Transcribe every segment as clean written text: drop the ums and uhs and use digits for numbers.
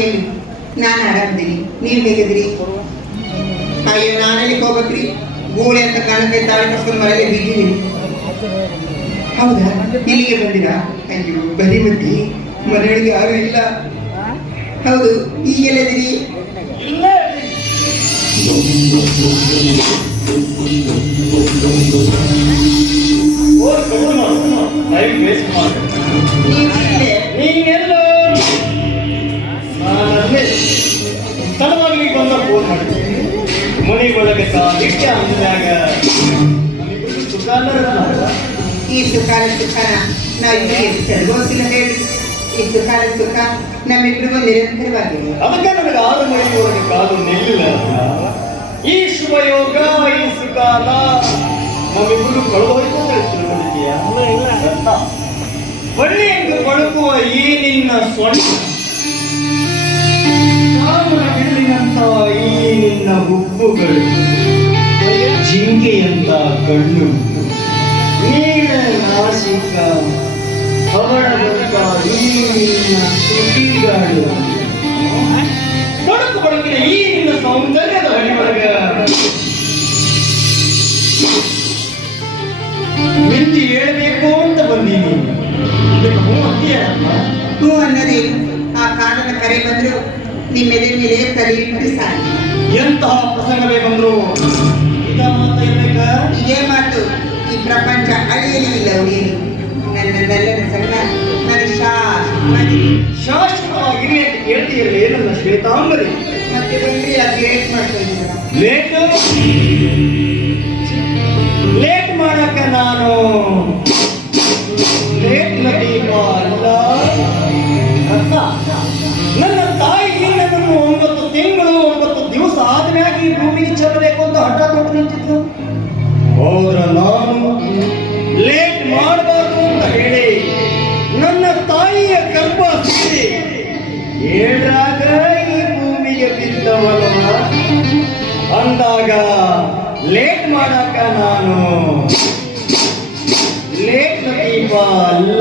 ಹೇಳಿ. ನಾನು ಆರಾಮದೀನಿ, ನೀವು ಹೇಗಿದ್ರಿ? ಅಯ್ಯೋ ನಾನಲ್ಲಿ ಹೋಗ್ಬೇಕ್ರಿ, ಗೂಳೆ ಅಂತ ಕಾಣಕ್ಕೆ ತಾಳಿ ಕಸ್ಕೊಂಡು ಮನೆಗೆ ಬಿದ್ದೀನಿ. ಹೌದಾ, ಇಲ್ಲಿಗೆ ಬಂದಿರಾ? ಅಯ್ಯೋ ಬರೀ ಬನ್ನಿ, ಮನೆಯೊಳಗೆ ಯಾರು ಇಲ್ಲ. ಹೌದು, ಈಗೆಲ್ಲಿದ್ದೀರಿ? ನೀನೆಲ್ಲೋ ತಡವಾಗ್ಲಿಕ್ಕೆ ಬಂದ ಫೋನ್ ಮಾಡ್ತೀನಿ. ಮನೆಗೊಳಗೆ ನಿತ್ಯ ಅಂದಾಗ ಈ ಸುಖಾನ ಸುಖನ ನಾವು ಚಳಗೋಸಿಲ್ಲ ಹೇಳಿ. ಈ ಸುಖಾನ ಸುಖ ನಮ್ಮಿಬ್ಬರಿಗೂ ನಿರಂತರವಾಗಿದೆ. ಅದಕ್ಕೆ ನನಗೆ 6 ಮನೆಯವರೆಗೆ ಕಾದು ನಿಲ್ಲಿಲ್ಲ. ಈ ಶುಭಯೋಗ, ಈ ಸುಖಾನ ನಮ್ಮಿಬ್ಬರು ಕಳೆದೋಯ್ತು ಅಂತ ತಿಳ್ಕೊಂಡಿದ್ದೀಯಾ? ಬಳ್ಳಿಯನ್ನು ಬಳುಕುವ ಈ ನಿನ್ನ ಸೊಂಟ, ಕಾಮನ ಬಿಲ್ಲಿನಂತ ಈ ನಿನ್ನ ಹುಬ್ಬುಗಳು, ಜಿಂಕೆಯಂತ ಕಣ್ಣು, ನೀಳ ನಾಸಿಕ, ಹವಳದಂತ ಈ ನಿನ್ನ ತುಟಿಗಳು, ಬಳುಕು ಬಳುಕಿನ ಈ ನಿನ್ನ ಸೌಂದರ್ಯದ ಹರಿವರ್ಗ ಮಿಂಚಿ ಹೇಳಬೇಕು ಅಂತ ಬಂದೀನಿ. ಹೂ ಅನ್ನೋದೇನು? ಆ ಕಾಲದ ಕರೆ ಬಂದ್ರು ನಿಮ್ಮೆದೆ ಮೇಲೆ ತಲೆಯಿಟ್ಟು ಸಾಗಿ. ಎಂತಹ ಪ್ರಸಂಗವೇ ಬಂದ್ರು ಇದ ಮಾತಾ ಇರ್ಬೇಕ? ಇದೇ ಮಾತು. ಈ ಪ್ರಪಂಚ ಅಳಿಯಲಿ ಇಲ್ಲ ಉಳಿಯಲಿ. ನನ್ನೆಲ್ಲರ ಸಂಗ ನನ್ನ ಶಾಶ್ವತವಾಗಿರಿ ಅಂತ ಕೇಳ್ತೀಯಲ್ಲ ನನ್ನ ಶ್ವೇತಾಂಬರಿ. ಮತ್ತೆ ಬಂದ್ರೆ ಅದು ಲೇಟ್ ಮಾಡ್ತಾ ಇದ್ದೀರ. ಲೇಟ್ ಮಾಡಕ ನಾನು ಲೇಟ್ ನಟೀಪ ಅಲ್ಲ. ನನ್ನ ತಾಯಿ ನನ್ನನ್ನು 9 ತಿಂಗಳು 9 ದಿವಸ ಆದ್ಮ್ಯಾಗ ಈ ಭೂಮಿಗೆ ಚೆಲ್ಲಬೇಕು ಅಂತ ಹಠ ತೊಟ್ಟು ನಿಂತಿದ್ರು. ಹೋದ್ರ ನಾನು ಲೇಟ್ ಮಾಡಬಾರ್ದು ಅಂತ ಹೇಳಿ ನನ್ನ ತಾಯಿಯ ಗರ್ಭ ಸಿಕ್ಕಿ 7ರಾಗ ಈ ಭೂಮಿಗೆ ಬಿದ್ದವಲ್ಲ. ಅಂದಾಗ ಲೇಟ್ ಮಾಡಕ ನಾನು ಲೇಟ್ ನಟೀಪ ಅಲ್ಲ.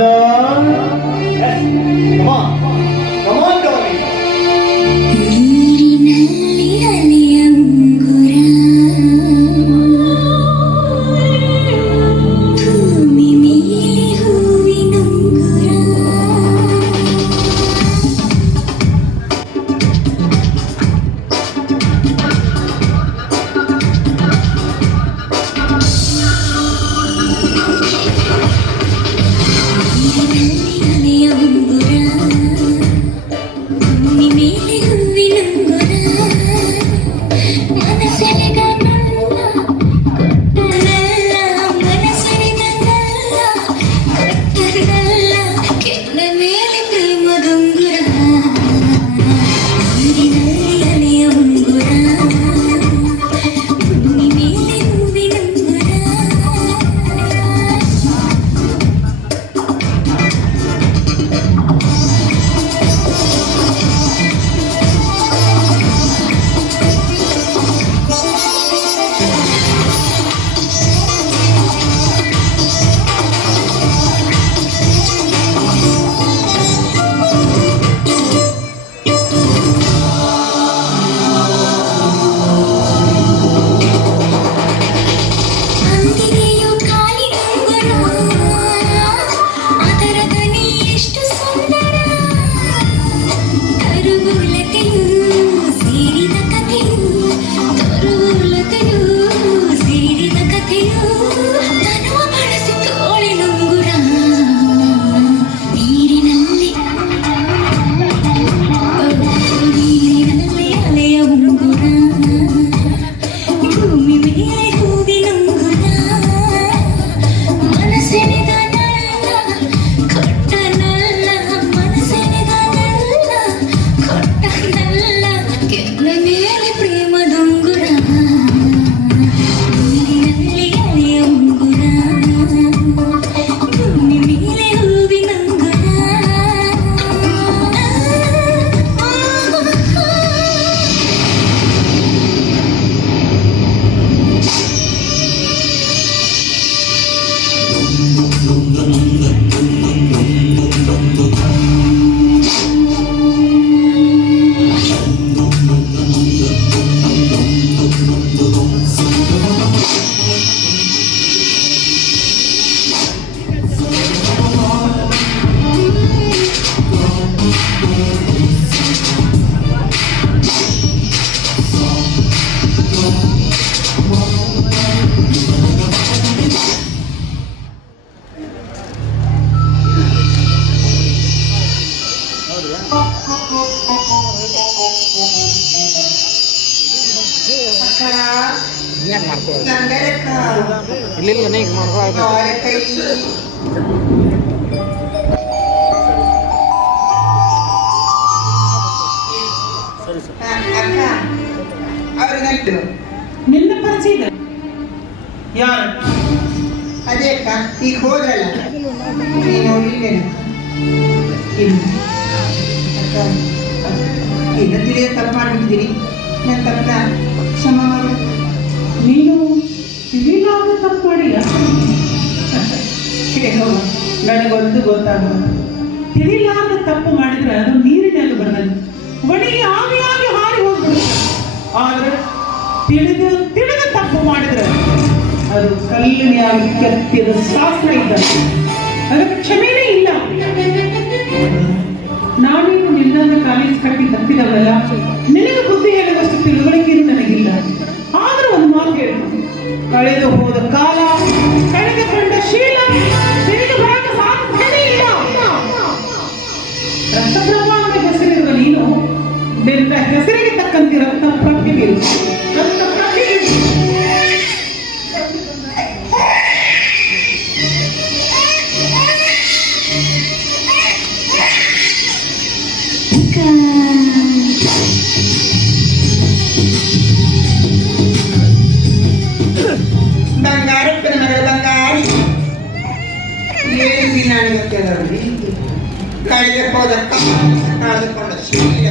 ನಂಗರಕ್ಕ ಇಲ್ಲ ಈಗ ಮಾಡ್ಕೊ ಅವರ ಕೈ ಅಕ್ಕ ಅವ್ರಿಗಂಟು ನಿನ್ನ ಪರಿಚಯ ಯಾರು ಅದೇ ಅಕ್ಕ ಈಗ ಹೋದ್ರಲ್ಲ ನೀನು ನೋಡ್ಲಿಲ್ಲೇನು ಅಕ್ಕ ಈಗ ತಿಳಿಯ ತಪ್ಪು ಮಾಡಿಬಿಟ್ಟಿದ್ದೀನಿ ನನ್ನ ತಪ್ಪನ ಕ್ಷಮ ಮಾಡು ನೀನು ತಿಳಿಲಾಗ ತಪ್ಪು ಮಾಡಿಲ್ಲ ಏನೋ ನನಗೊಂದು ಗೊತ್ತಾಗಲ್ಲ ತಿಳಿಲಾಗ ತಪ್ಪು ಮಾಡಿದ್ರೆ ಅದು ನೀರಿನಲ್ಲಿ ಬರಲ್ಲ ಒಣಗಿ ಆವಿಯಾಗಿ ಹಾರಿ ಹೋಗ್ಬಿಡುತ್ತೆ ಆದ್ರೆ ತಿಳಿದು ತಪ್ಪು ಮಾಡಿದ್ರೆ ಅದು ಕಲ್ಲಿನಾಗಿ ಕೆತ್ತಿದ ಶಾಸ್ತ್ರ ಇದ್ದಂತೆ ಅದಕ್ಕೆ ಕ್ಷಮೆನೇ ಇಲ್ಲ ನಾವೇನು ನಿನ್ನ ಕಾಲೇಜ್ ಕಟ್ಟಿ ತಪ್ಪಿದವಲ್ಲ ನಿನಗೆ ಬುದ್ಧಿ ಹೇಳುವಷ್ಟು ತಿಳುವಳಿಕೆಯೂ ನನಗಿಲ್ಲ ಆದ್ರೂ ಒಂದು ಮಾತು ಹೇಳು ಕಳೆದು ಹೋದ ಕಾಲ ಕಳೆದುಕೊಂಡ ಶೀಲ ತಿರುಗಿ ಬರಕ್ಕೆ ಸಾಧ್ಯನೇ ಇಲ್ಲ ರಕ್ತಪ್ರಭಾ ಅಂತ ಹೆಸರಿರುವ ನೀನು ನಿನ್ನ ಹೆಸರಿಗೆ ತಕ್ಕಂತೆ ರಕ್ತ ಪ್ರತಿಬಿರು ರಕ್ತ ಪ್ರತಿಬಿರು ಬಂಗಾರಪ್ಪನ ಮಗಳ ಬಂಗಾರಿ ಏನು ನಾನು ಗೊತ್ತಿಲ್ಲ ಕಳೆದ ಹೋದ ಕಳೆದುಕೊಂಡ ಶೀಲ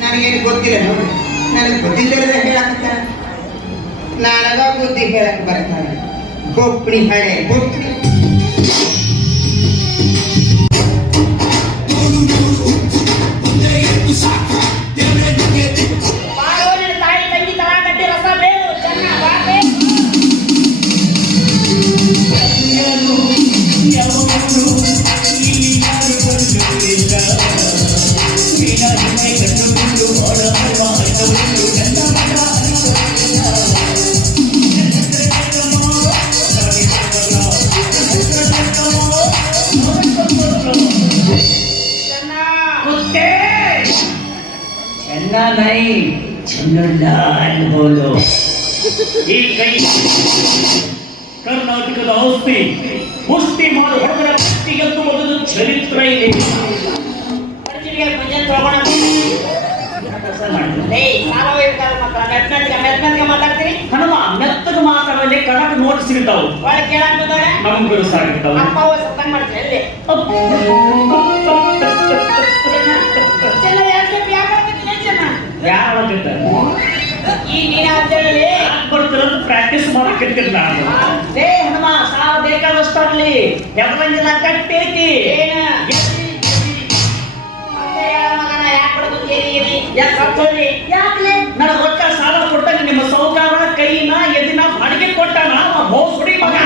ನನಗೇನು ಗೊತ್ತಿಲ್ಲ ನೋಡಿ ನನಗೆ ಬುದ್ಧಿಲ್ಲದ ಹೇಳಕ್ಕ ನನಗ ಬುದ್ಧಿ ಹೇಳಕ್ ಬರ್ತಾನೆ ಗೊಪ್ಪಣಿ ಹಳೆ ಗೊಪ್ಪಣಿ नहीं ಚಂದ್ರಲಾಲ್ ಬೋಲೋ ಈ ಕೈ ಕರ್ನಾಟಕದ ಔಷಧಿ ಮುಷ್ಟಿ ಮಾಡಿ ಹೊಡೆದರ ವ್ಯಕ್ತಿಗಂತೂ ಒಂದು ಚರಿತ್ರ ಇದೆ ಹನುಮ ಮೆತ್ತಗೆ ಮಾತಾಡಲಿ ಕಡಕ್ ನೋಟ್ ಸಿಗ್ತಾವು ನಮ್ಗೆ ಸಾಗಿರ್ತಾವ ಯಾರು ಪ್ರಾಕ್ಟೀಸ್ ಮಾಡಕ್ಕಿರ್ತೀನಿ ನಾನು ಹನುಮ ಸಾವು ಬೇಕಾದಷ್ಟಾಗ್ಲಿ ಯಾಕಂದಿಲ್ಲ ಕಟ್ಟೈತಿ ನನ್ನ ರೊಕ್ಕ ಸಾಲ ಕೊಟ್ಟಾಗ ನಿಮ್ಮ ಸೌಕಾರ ಕೈನ ಎದಿನ ಬಾಡಿಗೆ ಕೊಟ್ಟಾನ ಬಹು ಸುಡಿ ಮಗ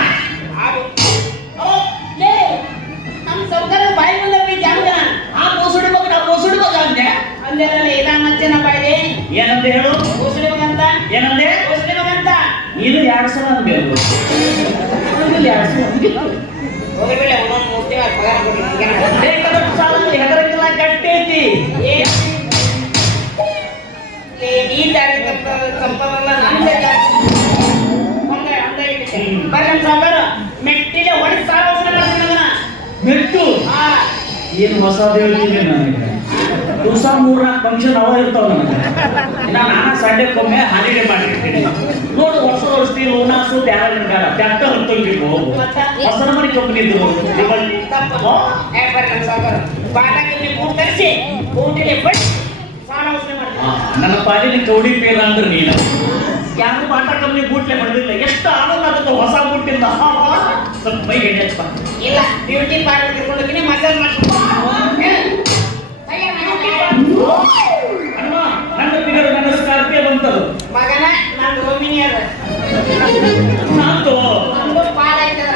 ನಮ್ಮ ಸೌಕಾರ ಬಾಯಿ ಬಂದವ್ರಿ ಜಾಗ ಆ ಬೋಸುಡಿ ಮಗ ನಾ ಬೋಸುಡಿ ಮಗ ಅಂದೆ ಅಂದೇನಲ್ಲ ಇದಾನ ಮಚ್ಚನ ಬಾಯಿದೆ ಏನಂತ ಹೇಳು ಬೋಸುಡಿ ಮಗ ಅಂತ ಏನಂದೆ ಬೋಸುಡಿ ಮಗ ಅಂತ ನೀನು 2 ಸಲ ಅನ್ಬೇಕು 2 ಸಲ ಹೋಗಬೇಡ ಒಂದೊಂದು ಮೂರ್ತಿ ಪಗಾರ ಕೊಡ್ತೀನಿ ಬೇಕಾದಷ್ಟು ಸಾಲ ಹೆದರಕ್ಕೆಲ್ಲ ಕಟ್ಟೈತಿ ಈ ದಾರಿ ತಪ್ಪಲ್ಲ ನಂದೇ ಬರ್ರಿ ಸಾವುಕಾರ ಮೆಟ್ಟಿಲೆ ಹೊಡಿ ಸಾಲ ವಸೂಲಿ ಮಾಡ್ತೀನಿ ಅದನ್ನ ಮೆಟ್ಟು ಏನು ಹೊಸ ಹೇಳ್ತೀನಿ ನನಗೆ ದಿವಸ 3-4 ಫಂಕ್ಷನ್ ಅವ ಇರ್ತಾವ ನನಗೆ ನಾನು ಸಂಡೆಕ್ಕೊಮ್ಮೆ ಹಾಲಿಡೇ ಮಾಡಿರ್ತೀನಿ ನೋಡು ವರ್ಷ ಲೋನಾಸು ಬ್ಯಾರ ಟ್ಯಾಕ್ಟರ್ ಹತ್ತೋಗಿರ್ಬೋ ಹೊಸ ಮನೆ ಕಂಪನಿ ಬರ್ರಿ ಸಾವುಕಾರ ಬಾಟಾಗಿ ಬೂಟ್ ತರಿಸಿ ಬೂಟಿಗೆ ಬಟ್ ಸಾಲ ವಸೂಲಿ ಮಾಡ್ತೀನಿ ನನ್ನ ಪಾಲಿನ ಕೌಡಿ ಪೇರ ಅಂದ್ರೆ ನೀನು ಯಾರು ಬಾಟಾ ಕಂಪನಿ ಬೂಟ್ಲೆ ಮಾಡಿದಿಲ್ಲ ಎಷ್ಟು ಆನಂದ ಆಗುತ್ತೆ ಹೊಸ ಬೂಟಿಂದ ಸ್ವಲ್ಪ ಮೈ ಎಣ್ಣೆ ಹಚ್ಚ ಇಲ್ಲ ಬ್ಯೂಟಿ ಪಾರ್ಲರ್ ಕರ್ಕೊಂಡು ಹೋಗಿ ಮಸಾಜ್ ಮಾಡ್ಕೊಂಡು ಅಣ್ಣ ನನ್ನ ಫಿಗರ್ ನನ್ನ ಸ್ಕಾರ್ಪಿಯೋ ಬಂತದು ಮಗನ ನಾನು ರೋಮಿನಿ ಅದ ನಾತು ನಮ್ದು ಪಾಲ್ ಆಯ್ತದ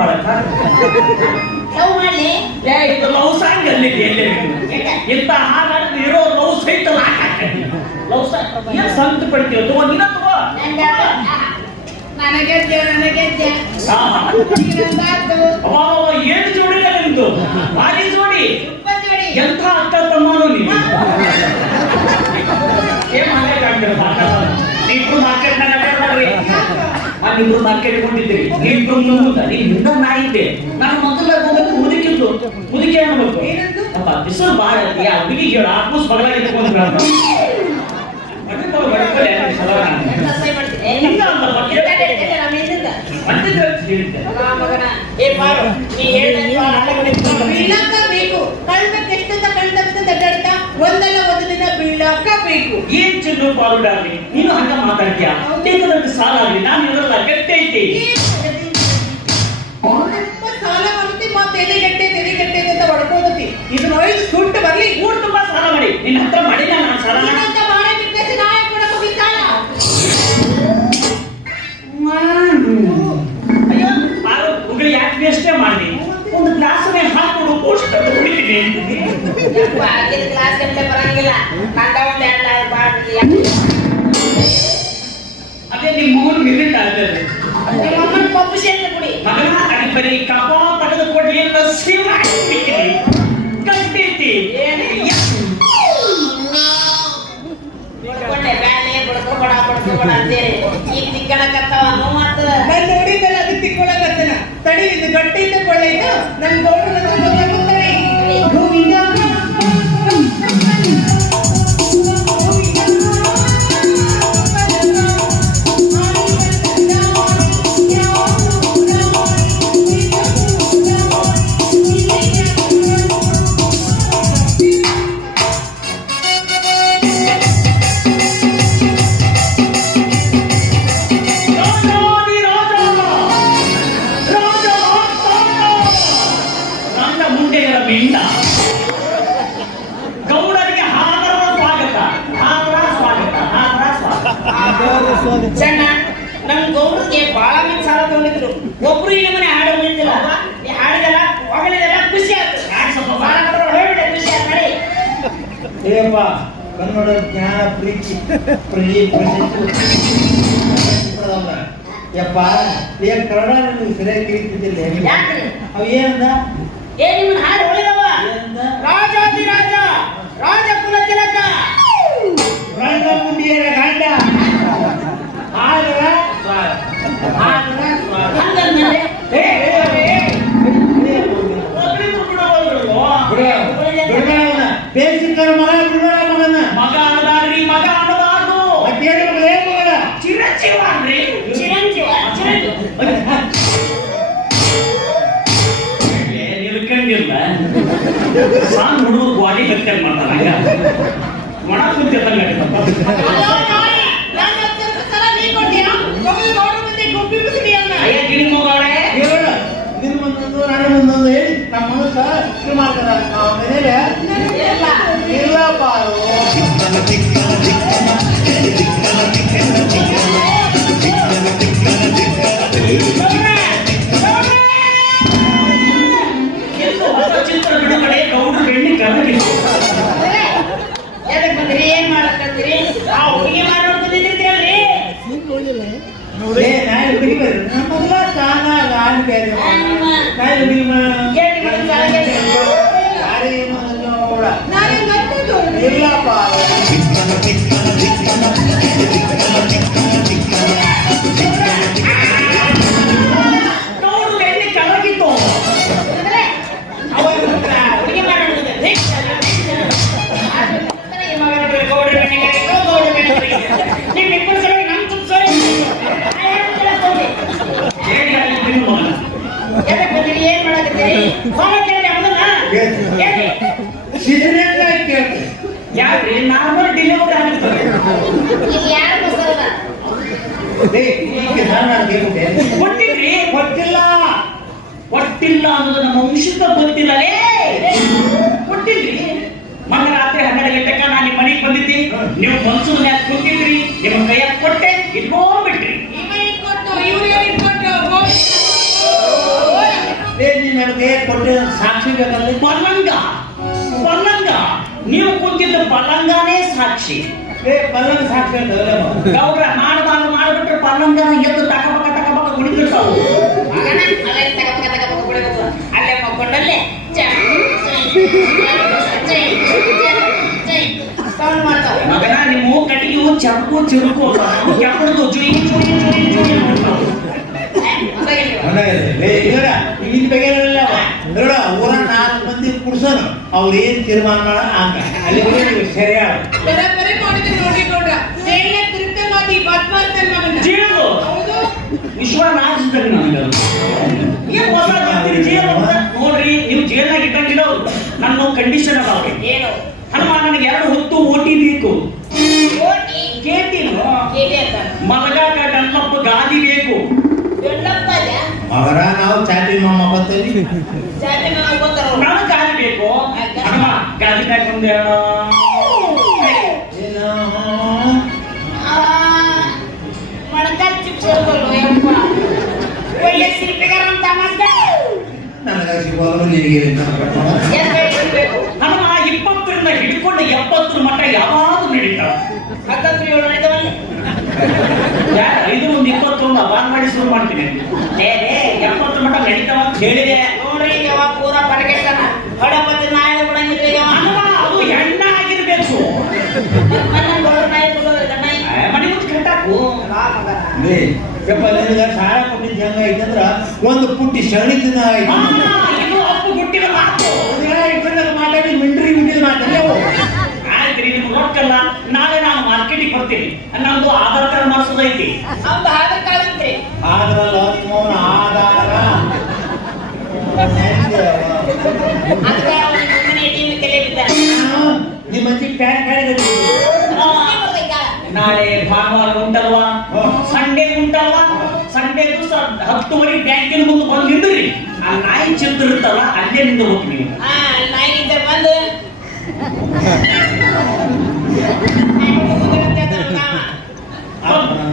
ಬಾಳಕ ಲವ್ ಮಾಡ್ಲಿ ಇದು ಲವ್ ಸಾಂಗ್ ಅಲ್ಲಿ ಇಂತ ಹಾಗಾದ್ರೆ ಇರೋ ಲವ್ ಸಹಿತ ಲವ್ ಸಾಂಗ್ ಏನ್ ಸಂತ ಪಡ್ತೀವಿ ತಗೋ ನೀನ ತಗೋ ನನಗೆ ಏನು ಜೋಡಿ ನಿಮ್ದು ಭಾರಿ ಜೋಡಿ ಎಂಥ ಅಕ್ಕ ತಮ್ಮನು ನೀವು ಏನ್ ನೀವಿಬ್ರು ಮಾರ್ಕೆಟ್ ಮಾಡ್ರಿ ನೀವಿಬ್ರು ಮಾರ್ಕೆಟ್ ಕೊಂಡಿದ್ದೀರಿ ನೀವಿಬ್ರು ಮುಂದ ನೀವಿಂದ ನಾ ಇದ್ದೆ ನಾನು ಮೊದಲ ಹೋಗಕ್ಕೆ ಮುದುಕಿ ಅನ್ನಬೇಕು ಅಪ್ಪ ಬಿಸಿಲು ಬಾಳ ಯಾ ಹುಡುಗಿ ಹೇಳ ಆಪೂಸ್ ಬಗಲಾಗಿ ಇಟ್ಕೊಂಡ್ರ ಒಂದಲ್ಲ ಒಂದು ದಿನ ಬೀಳಾಕ ಬೇಕು. ಏನ್ ಚಿನ್ನು ಪಾಲು ಡಾರ್ಲಿ ನೀನು ಹಂಗ ಮಾತಾಡ್ತೀಯ ತೆಗೆದಕ್ಕೆ ಸಾಲ ಆಗಲಿ ನಾನು ಇರಲ್ಲ ಗಟ್ಟಿ ಐತಿ ಸಾಲ ಮಾಡ್ತಿ ಮತ್ತೆ ತೆರಿಗಟ್ಟೆ ಅಂತ ಹೊಡ್ಕೋದತಿ ಇದು ನೋಡಿ ಸುಟ್ಟು ಬರ್ಲಿ ಊರ್ ತುಂಬಾ ಸಾಲ ಮಾಡಿ ನಿನ್ನ ಹತ್ರ ಮಾಡಿಲ್ಲ ನಾನು ಸಾಲ ಮಾಡೇ ಬಿಟ್ಟೆ ನಾಯ ಕೊಡಕ್ಕೆ ಹೋಗಿದ್ದಾಳ. ಅಯ್ಯೋ ಪಾರು ಉಗುಳಿ ಯಾಕೆ ವೇಸ್ಟೇ ಮಾಡಿ ಒಂದು ಗ್ಲಾಸನ್ನೇ ಹಾಕೊಂಡು ಪೋಸ್ಟ್ ಕುಡಿತೀನಿ ಕ್ಲಾಸ್ ಗಂಟೆ ಬರಂಗಿಲ್ಲ ನಂದ ಒಂದ್ 2 ಬಾಟ್ಲಿ ಅದೇ ನಿಮ್ಮ ಮೂರು ಮಿನಿಟ್ ಆದ್ರೆ ನಿಮ್ಮಮ್ಮನ ಪಪ್ಪು ಸೇರ್ತ ಕುಡಿ ಮಗನ ಅಡಿ ಬರೀ ಕಪ ತೆಗೆದು ಕೊಡ್ಲಿ ಅಂತ ಸಿಮ್ ಹಾಕ್ಬಿಟ್ಟಿನಿ ಕಟ್ಟಿತಿ ಕೊಡ್ಕೊಂಡೆ ಬ್ಯಾಲೆ ಬಡ್ಕೋಬೇಡ ಅಂತೇಳಿ ಈಗ ತಿಕ್ಕಣಕತ್ತಾವ ನಾವು ಮಾತ್ರ ನಾನು ನೋಡಿದ್ದಲ್ಲ ಅದು ತಿಕ್ಕೊಳಕತ್ತನ ತಡಿ ಇದು ಗಟ್ಟಿ ಇದ್ದ ಕೊಳ್ಳೈತು ನನ್ನ ಗೌಡ್ರ ಗೊತ್ತಾಗುತ್ತಾರೆ ಗೌಡರಿಗೆ ಹಾದರ ಸ್ವಾಗತ ಚೆನ್ನ ನಮ್ ಗೌಡ್ರಿಗೆ ಬಾಳ ಮಂದಿ ಸಾಲ ತಗೊಂಡಿದ್ರು ಒಬ್ರು ಈ ಮನೆ ಹಾಡು ಬಂದಿಲ್ಲ ಈ ಹಾಡಿದೆಲ್ಲ ಹೊಗಳಿದೆಲ್ಲ ಖುಷಿ ಆಯ್ತು ಸಾಲ ಹೇಳ್ಬಿಟ್ಟೆ ಖುಷಿ ಆಯ್ತು ನಡಿ ಏಪ್ಪ ಕನ್ನಡ ಜ್ಞಾನ ಪ್ರೀತಿ ಯಪ್ಪ ಏನ್ ಕನ್ನಡ ನಿಮ್ಗೆ ಸರಿಯಾಗಿ ಕೇಳ್ತಿದ್ದಿಲ್ಲ ಯಾಕ್ರಿ ಅವ ಏನಂದ ಏ ನಿಮ್ಮನ್ನ ಹಾಡು ಹೊಳಿದವ ಏನಂದ ರಾಜಾಧಿರಾಜ ರಾಜಕುಲ ತಿಲಕ ಗಂಡ ಮುಂದಿಯರ ಗಂಡ ಆದ್ರ ಹಂಗಂದ್ರೆ ಬೇಸಿಕರ ಮಗ ಬಿಡೋಣ ಮಗನ ಮಗ ಅನ್ನದಾರ್ರಿ ಮಗ ಅನ್ನಬಾರ್ದು ಮತ್ತೇನು ಮಗ ಏನ್ ಮಗ ಚಿರಂಜೀವ ಅನ್ರಿ ಚಿರಂಜೀವ ನಿಲ್ಕಂಗಿಲ್ಲ ಸಾಂಗ್ ಹುಡುಗರು ಬಾಡಿ ಗಟ್ಟಿ ಮಾಡ್ತಾರ ಒಣ ಕುಂತಿದ್ದಂಗ ಅಯ್ಯ ಗಿಣಿ ಮಗವಳೆ ಹೇಳ ನಿನ್ ಮುಂದೊಂದು ನಾನು ಮುಂದೊಂದು ಹೇಳಿ ನಮ್ಮ ಮನಸ್ಸ ಇದು ಮಾಡ್ತಾರ ನಾವು ಮನೇಲೆ ಇಲ್ಲ ಪಾರು ಎಂದು ಹೊಸ ಚಿತ್ರ ಬಿಡುಗಡೆ ಗೌಡ್ರು ಬೆಣ್ಣಿ ಕರಗಿ ಎದಕ್ ಬಂದ್ರಿ ಏನ್ ಮಾಡಕತ್ತೀರಿ ಆ ಹುಡುಗಿ ಮಾಡೋಡ್ ಬಂದಿದ್ದೀರಲ್ರಿ ನಾನು ಹುಡುಗಿರು ನಮ್ಮಲ್ಲ ಕಾಣ ನಾನು ಬೇರೆ ನಾನು ಇಲ್ಲ ಪಾರು ಗೌಡ್ರು ಬೆಣ್ಣಿ ಕರಗಿತ್ತು ಹುಡುಗಿ ಮಾಡೋಡ್ ಎದಕ್ ಬಂದಿರಿ ಏನ್ ಮಾಡಕತ್ತೀರಿ ಫೋನ್ ಕೇಳಿ ಅವನನ್ನ ಕೇಳಿ ಸಿದ್ಧನೆಲ್ಲ ಕೇಳ್ತೆ ಯಾಕ್ರಿ ನಾರ್ಮಲ್ ಡೆಲಿವರಿ ಆಗುತ್ತದೆ ಈಗ ಯಾರು ಬಸಲ್ಲ ಕೊಟ್ಟಿದ್ರಿ ಕೊಟ್ಟಿಲ್ಲ ಕೊಟ್ಟಿಲ್ಲ ಅನ್ನೋದು ನಮ್ಮ ವಂಶದ ಗೊತ್ತಿಲ್ಲಲೇ ಕೊಟ್ಟಿದ್ರಿ ಮೊನ್ನೆ ರಾತ್ರಿ 12 ಗಂಟೆಗೆ ನಾನು ನಿಮ್ಮ ಮನೆಗೆ ಬಂದಿದ್ದೆ ನೀವು ಮನ್ಸು ಮನ್ಯಾಗ ಕೂತಿದ್ರಿ ನಿಮ್ಮ ಕೈಯಾಗ ಕೊಟ್ಟೆ ಇಟ್ಕೊಂಡ್ಬಿಟ್ರಿ ಇವ ಇಟ್ಕೊಟ್ಟು ಇವ್ರು ಇಟ್ಕೊಟ್ಟು ಮತ್ತೆ ಕೊಟ್ಟೆ ಸಾಕ್ಷಿ ಬೇಕಲ್ಲಿ. ಪಲ್ಲಂಗ ಪಲ್ಲಂಗ ನೀವು ಕೂತಿದ್ದ ಪಲ್ಲಂಗಾನೇ ಸಾಕ್ಷಿ. ಪಲ್ಲಂಗ ಸಾಕ್ಷಿ ಅಂತ ಗೌಡ್ರ ಮಾಡಬಾರ್ದು ಮಾಡ್ಬಿಟ್ರೆ ಪಲ್ಲಂಗನ ಎದ್ದು ತಕಬಕ ಕುಡಿದಿರ್ತಾವು. ಅಲ್ಲೇ ಮಕ್ಕೊಂಡಲ್ಲೇ ಮಗನ ನಿಮ್ಮ ಕಟ್ಟಿಗೆ ಚರ್ಕು ಚಿರುಕು ಕೆಪ್ಪಡ್ದು ಜುಯಿ ಜುಯಿ ಜುಯಿ ಜುಯಿ ಮಾಡ್ತಾವು. ಇಲ್ಲಿ ಬಗ್ಗೆ ನೋಡ ಊರ 4 ಮಂದಿ ಕುಡ್ಸೋನು ಅವ್ರು ಏನ್ ತೀರ್ಮಾನ ಮಾಡ ಅಂತ ಅಲ್ಲಿ ಸರಿಯಾದ ಬರಬರಿ ಮಾಡಿದ್ರೆ ನೋಡಿ ನೋಡ್ರ ಜೈಲಿನ ತಿರುಗ್ತೆ ಮಾಡಿ ಬದ್ಮಾಡ್ತಾನೆ ಮಗನ. ಜೇಲು ವಿಶ್ವನಾಥದಲ್ಲಿ ನನಗೆ ಏನ್ ಹೊಸ ಜಾತಿಗೆ ಜೇಲು ನೋಡ್ರಿ. ನೀವು ಜೇಲ್ನಾಗ ಇಟ್ಟಂಗಿಲ್ಲ ನನ್ನ ಕಂಡೀಷನ್ ಅದಾವ್ರಿ. ಏನು ಹನುಮ ನನಗೆ 2 ಹೊತ್ತು ಓಟಿ ಬೇಕು. ಮಲಗಾಕ ಗಂಡಪ್ಪ ಗಾದಿ ಬೇಕು. ಅವರ ನಾವು ಚಾಟಿ ಮಾಮ ಬತ್ತೀವಿ ನಾನು ಗಾದಿ ಬೇಕು. ಹನುಮ ಗಾದಿ ಬೇಕು ಒಂದೇ ನನಗೆ ಸಿಗೋಲ್ಲ ನಿನಗೆ ಹನುಮ 20ರಿಂದ ಹಿಡ್ಕೊಂಡು 70 ಮಟ್ಟ ಯಾವಾಗ ನಡೀತಾವ. 5 ಒಂದು 21 ಬಾನ್ ಮಾಡಿ ಶುರು ಮಾಡ್ತೀನಿ. 70 ಮಟ್ಟ ನಡೀತಾವ ಅಂತ ಹೇಳಿದೆ ನೋಡ್ರಿ. ಯಾವಾಗ ಪೂರ ಪರಗೆಟ್ಟನ ಹೊಡಪತಿ ನಾಯಿ ಬಿಡಂಗಿದ್ರೆ ಹನುಮ ಅದು ಹೆಣ್ಣ ಆಗಿರ್ಬೇಕು. ಮನೆ ಮುಂದೆ ಕಟ್ಟಾಕು ಸಾರ ಕೊಟ್ಟಿದ್ದು ಹೆಂಗ ಐತಂದ್ರ ಒಂದು ಪುಟ್ಟಿ ಶಣಿತನ ಆಯ್ತು. ಇದು ಅಪ್ಪು ಗುಟ್ಟಿನ ಮಾತು ಮಾತಾಡಿ ಮಿಂಡ್ರಿ ಮಿಂಡಿಲ್ ಮಾತಾಡಿ ಆಯ್ತ್ರಿ. ನಿಮ್ಗೆ ರೊಕ್ಕಲ್ಲ, ನಾಳೆ ನಾನು ಮಾರ್ಕೆಟಿಗೆ ಬರ್ತೀನಿ. ನಮ್ದು ಆಧಾರ್ ಕಾರ್ಡ್ ಮಾಡಿಸೋದೈತಿ. ಆಧಾರ್ ಕಾರ್ಡ್ ಅಂತ್ರಿ ಆದ್ರಲ್ಲ ನಿಮ್ಮವನ ಆಧಾರ ನಿಮ್ಮ ಅಜ್ಜಿ ಪ್ಯಾನ್ ಕಾರ್ಡ್ ನಾಳೆ ಭಾನುವಾರ ಉಂಟಲ್ವಾ, ಸಂಡೇ ಉಂಟಲ್ವಾ, ಸಂಡೇ ದಿವಸ 10 ಬ್ಯಾಂಕಿನ ಮುಂದೆ ಬಂದು ನಿಂದ್ರಿ. ಆ ನಾಯಿ ಚಿತ್ರ ಇರ್ತಲ್ಲ ಅಲ್ಲೇ ನಿಂದು ಹೋಗ್ತೀನಿ.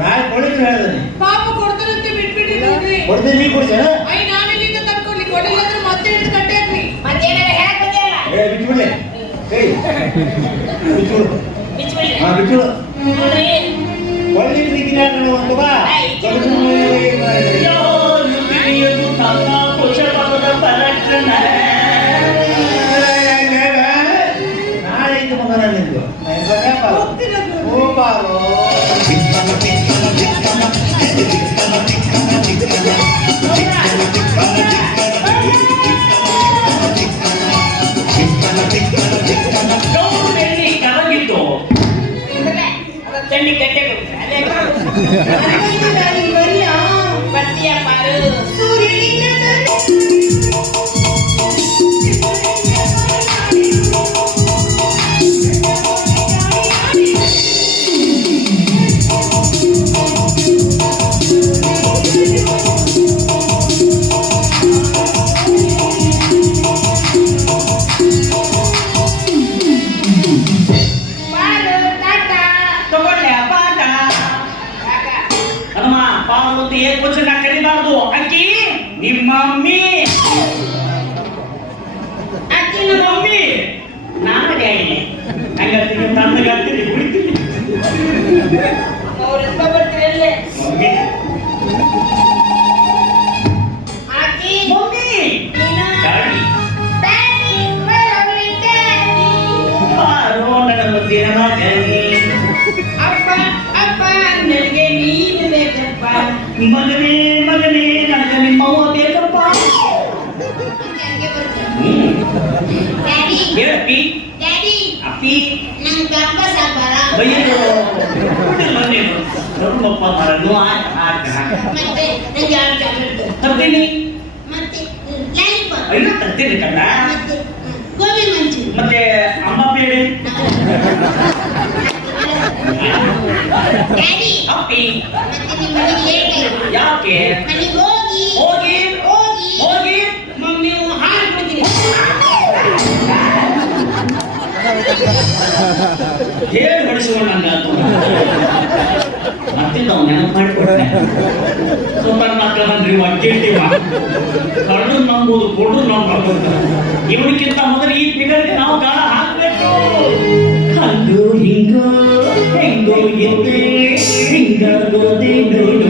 ನಾಳೆ ಕೊಡಿದ್ರೆ ಹೇಳಿದ್ರೆ ಪಾಪ ಕೊಡ್ತಾರಂತೆ ಬಿಟ್ಬಿಟ್ಟಿದ್ರಿ. ಕೊಡ್ತೀನಿ ನೀ ಕೊಡ್ತೀಯ ನಾನು ಇಲ್ಲಿಂದ ತರ್ಕೊಳ್ಳಿ ಕೊಡಿಲ್ಲ ಅಂದ್ರೆ ಮತ್ತೆ ಹಿಡಿದು ಕಟ್ಟಾಕ್ರಿ. ಬಿಟ್ಬಿಡ್ಲೆ ಬಿಟ್ಬಿಡು ಹಾ ಬಿಟ್ಬಿಡು ಒಳ್ಳೆ ರೀತಿಯ ಒಂದು ಬಾ ನಾಳೆ ಇದು ಮಗನ ನಿಂದು ಹೋಗ್ಬಾರೋ ಕರಗಿತ್ತು ಚಂಡಿ ಕಟ್ಟೆ ಬರ್ತೀಯ ಪಾರು ಕರಿಬಾರ್ದು. ಅಕ್ಕಿ ನಿಮ್ಮ ಮಮ್ಮಿ, ಅಕ್ಕಿ ನಮ್ಮ ಮಮ್ಮಿ, ನಾನು ಡ್ಯಾಡಿ. ಹಂಗಂತೀನಿ ತಣ್ಣಗಾಗ್ತೀನಿ ಬಿಡ್ತೀನಿ. ಮಮ್ಮಿ ಅಕ್ಕಿ ಮಮ್ಮಿ ಡ್ಯಾಡಿ ಬಾರೋ ನನ್ನ ಮುದ್ದಿನ ಮಗನೇ. ಅಪ್ಪ ಅಪ್ಪ ನನಗೆ ನೀನು ಬೇಕಪ್ಪ. ಮಗನೇ ಮಗನೇ ನನಗೆ ನಿಮ್ಮವ್ವ ಬೇಕಪ್ಪ. ಹೇಳಪ್ಪಿ ಅಪ್ಪಿ ಬೈಯಲು ನಮ್ಮಪ್ಪ ಮರನು ತರ್ತೀನಿ. ಐದು ತರ್ತೀನಿ ಕಣ್ಣ. ಮತ್ತೆ ಅಮ್ಮ ಬೇಡಿ ಅಪ್ಪಿ ಯಾಕೆ ಹೋಗಿ ಹೋಗಿ ಮಮ್ಮಿ ಹಾಡ್ಬಿಡ್ತೀನಿ. ಹೇಳಿ ಹೊಡಿಸಿಕೊಂಡಂಗಾತು. ಮತ್ತೆ ಇದ್ದಾವ ನೆನಪು ಮಾಡಿಕೊಡ್ತೇನೆ ಸುತ್ತನ್ನ ಬಂದ್ರಿ ಅಜ್ಜಿಟ್ಟಿವ ಕಣ್ಣು ನಂಬೋದು ಕೊಡು ನಂಬೋದು ಇವನಿಕ್ಕಿಂತ ಮೊದಲು ಈ ಪಿಗರ್ಗೆ ನಾವು ಗಾಳ ಹಾಕ್ಬೇಕು ಹಂಗೋ ಹಿಂಗೋ ಹೆಂಗೋ ಎದ್ದೆ ಹಿಂಗಾಗೋದೆ ನೋಡು